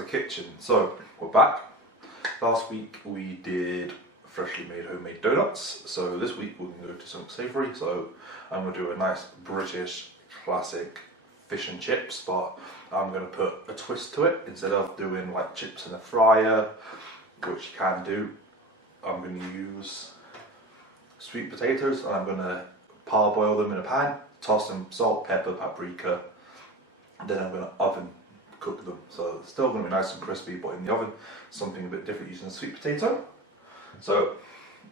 the kitchen. So we're back. Last week we did freshly made homemade donuts. So this week we're going to go to something savoury. So I'm going to do a nice British classic fish and chips, but I'm going to put a twist to it. Instead of doing like chips in a fryer, which you can do, I'm going to use sweet potatoes and I'm going to parboil them in a pan, toss some salt, pepper, paprika, and then I'm going to oven cook them. So it's still going to be nice and crispy, but in the oven, something a bit different using a sweet potato. So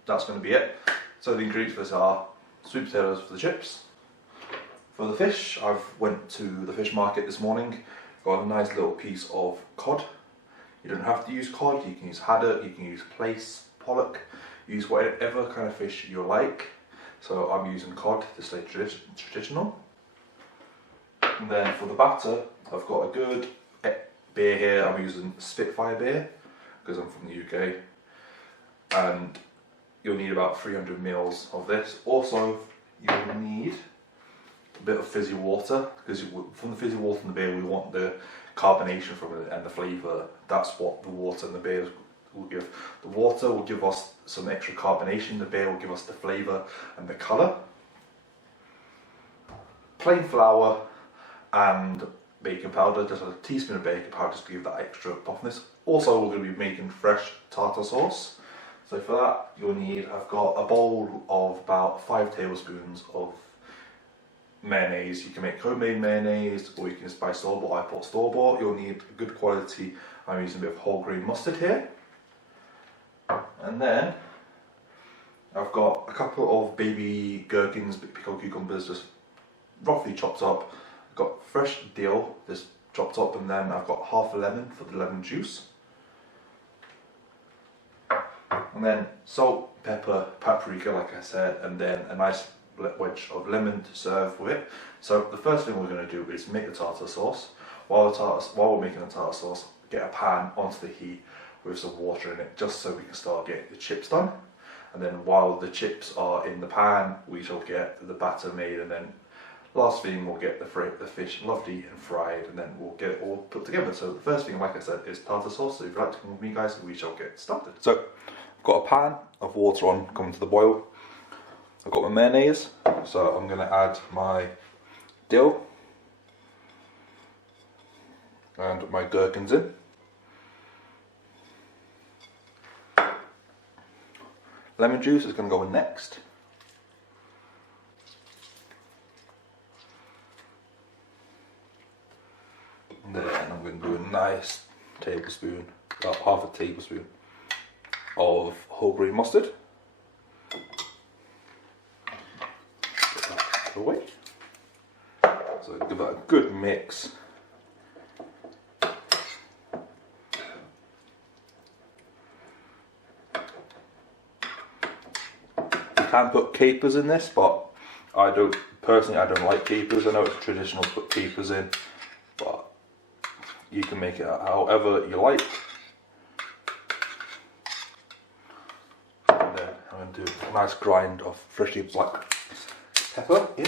that's going to be it. So the ingredients for this are sweet potatoes for the chips. For the fish, I've went to the fish market this morning, got a nice little piece of cod. You don't have to use cod, you can use haddock, you can use plaice, pollock, use whatever kind of fish you like. So I'm using cod to stay traditional. And then for the batter, I've got a good beer here. I'm using Spitfire beer because I'm from the UK, and you'll need about 300 ml of this. Also, you'll need a bit of fizzy water because from the fizzy water and the beer, we want the carbonation from it and the flavour. That's what the water and the beer will give. The water will give us some extra carbonation. The beer will give us the flavour and the colour. Plain flour and baking powder, just a teaspoon of baking powder just to give that extra puffness. Also, we're going to be making fresh tartar sauce. So for that, you'll need, I've got a bowl of about 5 tablespoons of mayonnaise. You can make homemade mayonnaise or you can just buy store-bought. I bought store-bought. You'll need good quality. I'm using a bit of whole grain mustard here. And then I've got a couple of baby gherkins, pickled cucumbers, just roughly chopped up. I've got fresh dill, just chopped up, and then I've got half a lemon for the lemon juice. And then salt, pepper, paprika, like I said, and then a nice wedge of lemon to serve with. So the first thing we're going to do is make the tartar sauce. While we're making the tartar sauce, get a pan onto the heat with some water in it, just so we can start getting the chips done. And then while the chips are in the pan, we shall get the batter made, and then last thing we'll get the fish lovely and fried, and then we'll get it all put together. So the first thing, like I said, is tartar sauce. So if you'd like to come with me, guys, we shall get started. So I've got a pan of water on, coming to the boil. I've got my mayonnaise, so I'm going to add my dill and my gherkins in. Lemon juice is going to go in next. And then I'm going to do a nice tablespoon, about half a tablespoon of whole grain mustard. Put that away. So give that a good mix. You can put capers in this, but I don't like capers. I know it's traditional to put capers in, but you can make it however you like. And then I'm going to do a nice grind of freshly black pepper in.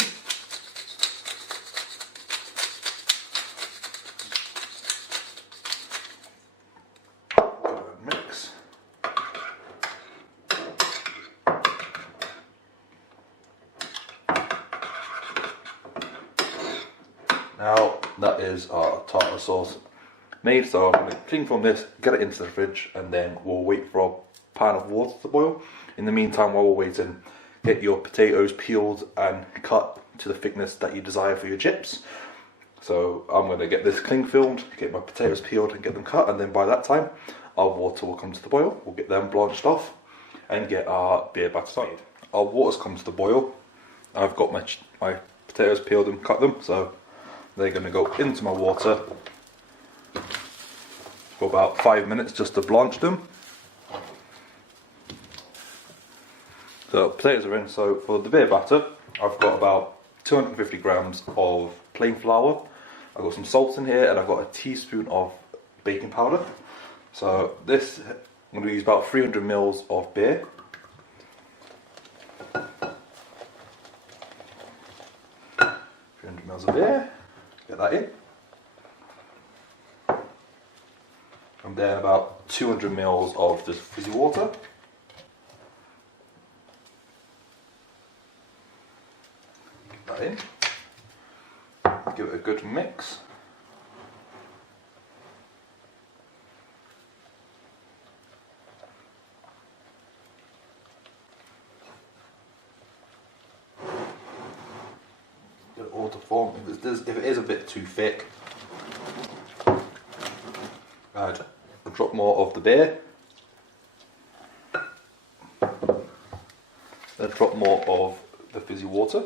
Mix. Now that is our tartar sauce made, so I'm going to clean from this, get it into the fridge, and then we'll wait for a pan of water to boil. In the meantime, while we're waiting, get your potatoes peeled and cut to the thickness that you desire for your chips. So I'm going to get this cling filmed, get my potatoes peeled and get them cut, and then by that time our water will come to the boil. We'll get them blanched off and get our beer batter made. Our water's come to the boil. I've got my potatoes peeled and cut them, so they're going to go into my water for about 5 minutes just to blanch them. So potatoes are in. So for the beer batter, I've got about 250 grams of plain flour. I've got some salt in here, and I've got a teaspoon of baking powder. So this, I'm going to use about 300 ml of beer. 300 ml of beer. Get that in. and then about 200 ml of this fizzy water. Put that in. Give it a good mix. Get it all to form. If it is a bit too thick, I'd drop more of the beer. Then drop more of the fizzy water.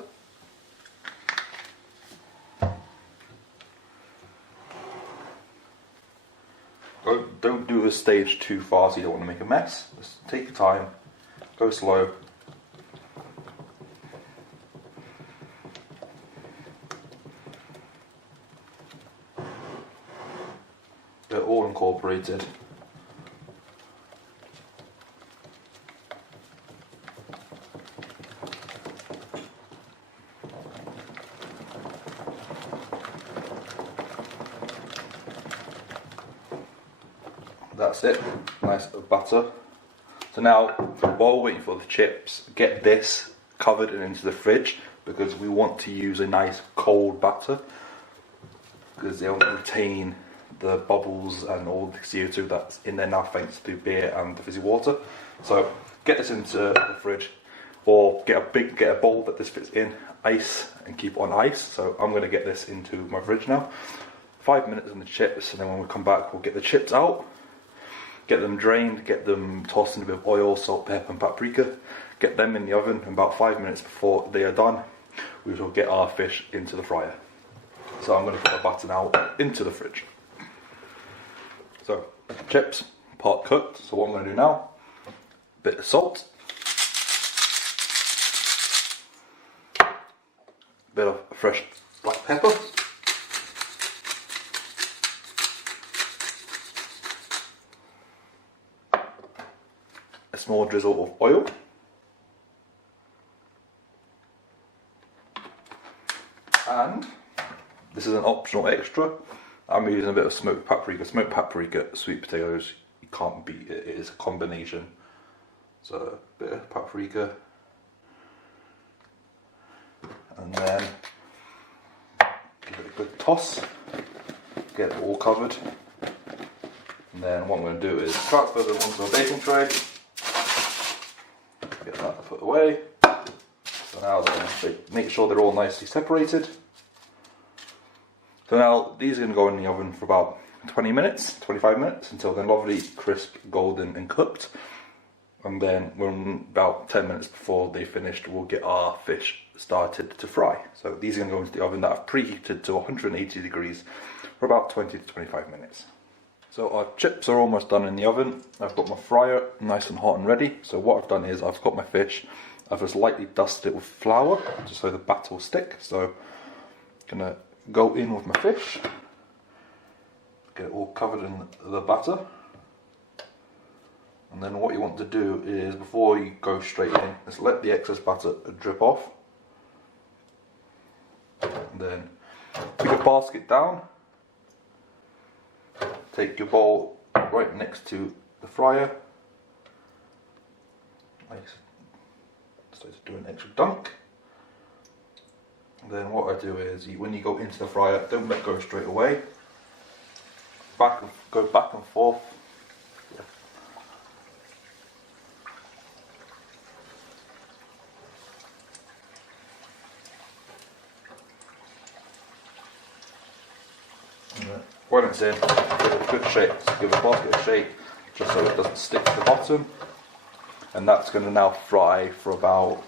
Don't do this stage too fast, you don't want to make a mess. Just take your time, go slow. They're all incorporated. That's it, nice butter. So now, while waiting for the chips, get this covered and into the fridge because we want to use a nice cold batter because they'll retain the bubbles and all the CO2 that's in there now thanks to beer and the fizzy water. So get this into the fridge or get a bowl that this fits in, ice and keep it on ice. So I'm going to get this into my fridge now. 5 minutes on the chips, and then when we come back we'll get the chips out. Get them drained, get them tossed in a bit of oil, salt, pepper and paprika. Get them in the oven, and about 5 minutes before they are done, we will get our fish into the fryer. So I'm going to put my batter now into the fridge. So, chips, part cooked. So what I'm going to do now, bit of salt. Bit of fresh black pepper. A small drizzle of oil, and this is an optional extra. I'm using a bit of smoked paprika. Smoked paprika, sweet potatoes, you can't beat it. It is a combination. So a bit of paprika, and then give it a good toss. Get it all covered, and then what I'm going to do is transfer them onto a baking tray. Get that put away. So now then, make sure they're all nicely separated. So now these are going to go in the oven for about 20 minutes, 25 minutes until they're lovely, crisp, golden and cooked. And then when about 10 minutes before they finished, we'll get our fish started to fry. So these are going to go into the oven that I've preheated to 180 degrees for about 20 to 25 minutes. So our chips are almost done in the oven. I've got my fryer nice and hot and ready. So what I've done is I've got my fish, I've just lightly dusted it with flour just so the batter will stick. So I'm going to go in with my fish, get it all covered in the batter. And then what you want to do is, before you go straight in, just let the excess batter drip off. And then put your basket down. Take your bowl right next to the fryer. Start to do an extra dunk. And then what I do is, when you go into the fryer, don't let go straight away. Go back and forth. When it's in, give it a good shake, give the basket a shake just so it doesn't stick to the bottom. And that's going to now fry for about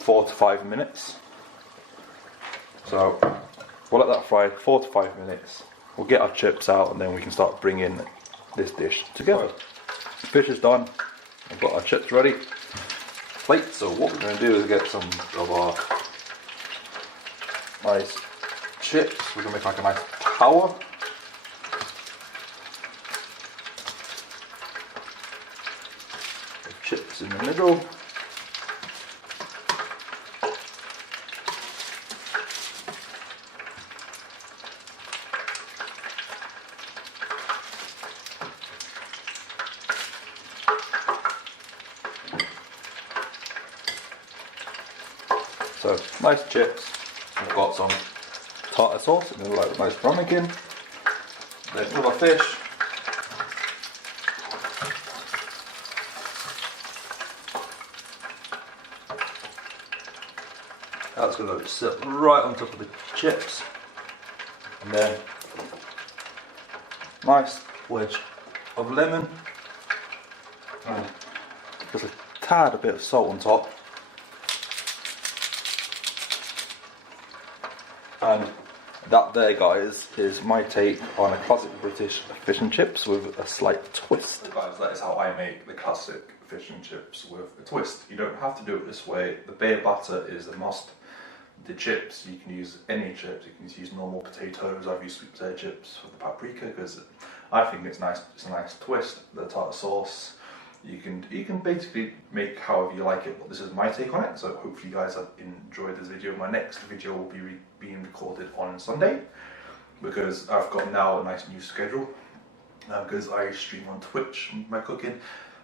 4 to 5 minutes. So we'll let that fry 4 to 5 minutes. We'll get our chips out and then we can start bringing this dish together. The fish is done, I've got our chips ready. Plate, so what we're going to do is get some of our nice chips. We're going to make like a nice tower. Chips in the middle. So nice chips. We've got some tartar sauce and a like nice ramekin. Then with our fish. That's going to sit right on top of the chips. And then nice wedge of lemon. And just a tad a bit of salt on top. And that there, guys, is my take on a classic British fish and chips with a slight twist. So guys, that is how I make the classic fish and chips with a twist. You don't have to do it this way. The bay butter is a must. The chips, you can use any chips. You can use normal potatoes. I've used sweet potato chips with the paprika because I think it's nice. It's a nice twist. The tartar sauce, you can basically make however you like it. But this is my take on it. So hopefully you guys have enjoyed this video. My next video will be being recorded on Sunday because I've got now a nice new schedule. Because I stream on Twitch my cooking.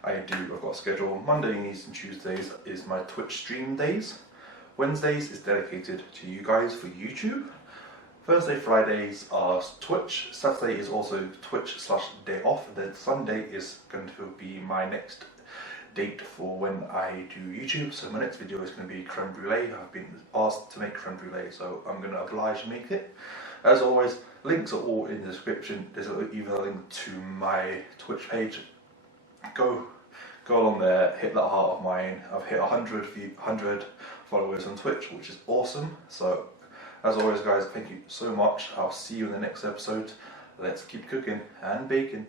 I've got a schedule. Mondays and Tuesdays is my Twitch stream days. Wednesdays is dedicated to you guys for YouTube. Thursday, Fridays are Twitch. Saturday is also Twitch/day off. And then Sunday is going to be my next date for when I do YouTube. So my next video is going to be creme brulee. I've been asked to make creme brulee, so I'm going to oblige to make it. As always, links are all in the description. There's even a link to my Twitch page. Go along there, hit that heart of mine. I've hit 100 followers on Twitch, which is awesome. So, as always guys, thank you so much. I'll see you in the next episode. Let's keep cooking and baking.